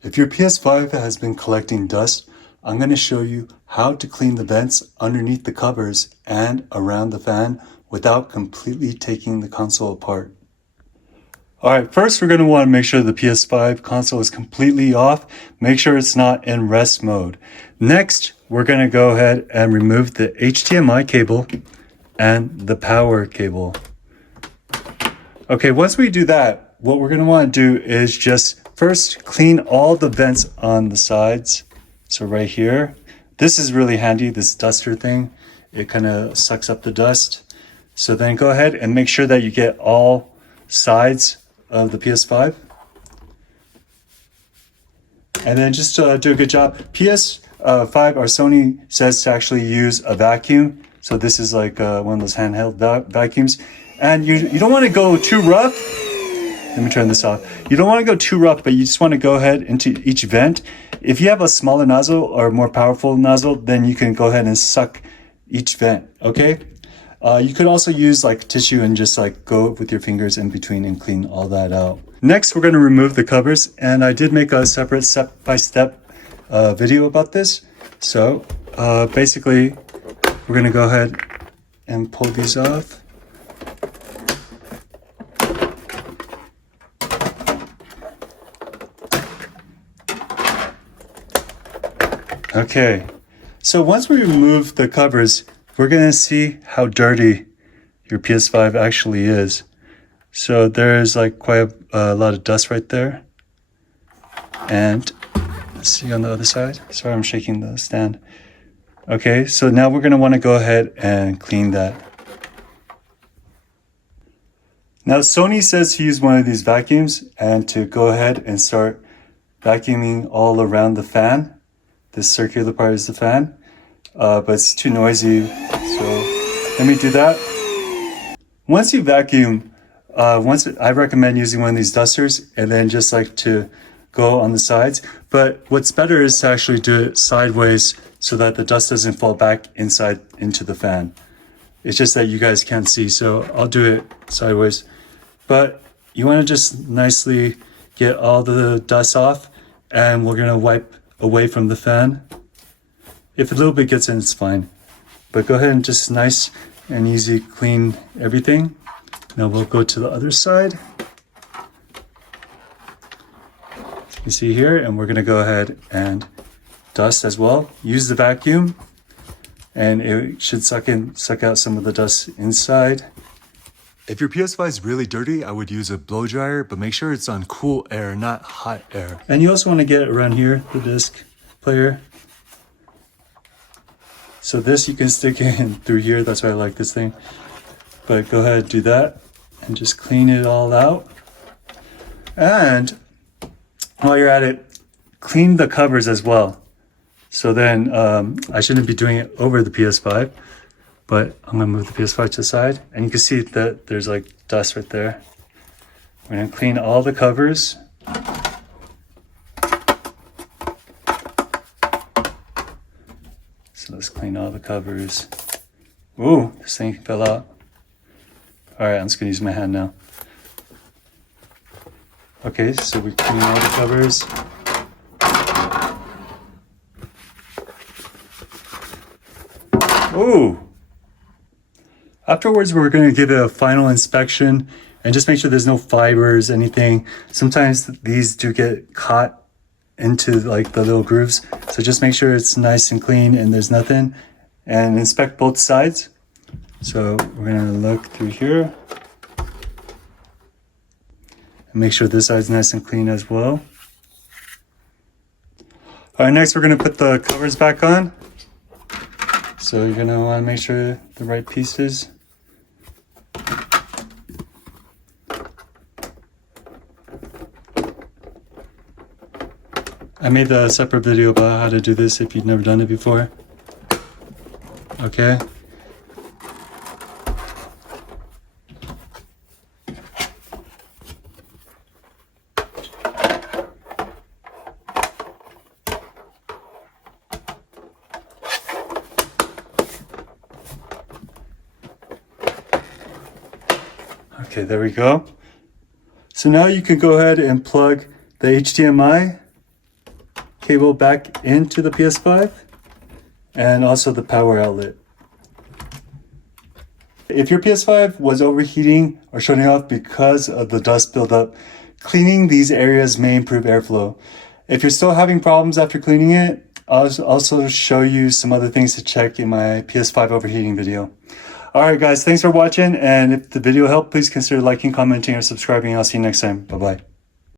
If your PS5 has been collecting dust, I'm going to show you how to clean the vents underneath the covers and around the fan without completely taking the console apart. Alright, first we're going to want to make sure the PS5 console is completely off. Make sure it's not in rest mode. Next, we're going to go ahead and remove the HDMI cable and the power cable. Okay, once we do that, what we're going to want to do is just first clean all the vents on the sides. So right here, this is really handy, this duster thing. It kind of sucks up the dust. So then go ahead and make sure that you get all sides of the PS5. And then just do a good job. PS5 or Sony says to actually use a vacuum. So this is like one of those handheld vacuums. And you don't want to go too rough. Let me turn this off. You don't want to go too rough, but you just want to go ahead into each vent. If you have a smaller nozzle or more powerful nozzle, then you can go ahead and suck each vent, okay? You could also use like tissue and just like go with your fingers in between and clean all that out. Next, we're going to remove the covers, and I did make a separate step-by-step video about this. So basically, we're going to go ahead and pull these off. Okay, so once we remove the covers, we're going to see how dirty your PS5 actually is. So there's like quite a lot of dust right there. And let's see on the other side. Sorry, I'm shaking the stand. Okay, so now we're going to want to go ahead and clean that. Now Sony says to use one of these vacuums and to go ahead and start vacuuming all around the fan. This circular part is the fan, but it's too noisy, so let me do that. Once you vacuum, I recommend using one of these dusters and then just like to go on the sides. But what's better is to actually do it sideways so that the dust doesn't fall back inside into the fan. It's just that you guys can't see, so I'll do it sideways. But you want to just nicely get all the dust off, and we're going to wipe away from the fan. If a little bit gets in, it's fine. But go ahead and just nice and easy clean everything. Now we'll go to the other side. You see here, and we're going to go ahead and dust as well. Use the vacuum, and it should suck out some of the dust inside. If your PS5 is really dirty, I would use a blow dryer, but make sure it's on cool air, not hot air. And you also want to get around here, the disc player. So this you can stick in through here, that's why I like this thing. But go ahead, do that, and just clean it all out. And while you're at it, clean the covers as well. So then, I shouldn't be doing it over the PS5. But I'm going to move the PS5 to the side, and you can see that there's like dust right there. We're going to clean all the covers. So let's clean all the covers. Ooh, this thing fell out. All right, I'm just going to use my hand now. Okay, so we clean all the covers. Ooh. Afterwards, we're going to give it a final inspection and just make sure there's no fibers, anything. Sometimes these do get caught into like the little grooves. So just make sure it's nice and clean and there's nothing. And inspect both sides. So we're going to look through here. And make sure this side's nice and clean as well. All right, next we're going to put the covers back on. So you're going to want to make sure the right pieces. I made a separate video about how to do this if you've never done it before. Okay. Okay, there we go. So now you can go ahead and plug the HDMI cable back into the PS5 and also the power outlet. If your PS5 was overheating or shutting off because of the dust buildup, cleaning these areas may improve airflow. If you're still having problems after cleaning it, I'll also show you some other things to check in my PS5 overheating video. Alright guys, thanks for watching, and if the video helped, please consider liking, commenting, or subscribing. I'll see you next time. Bye-bye.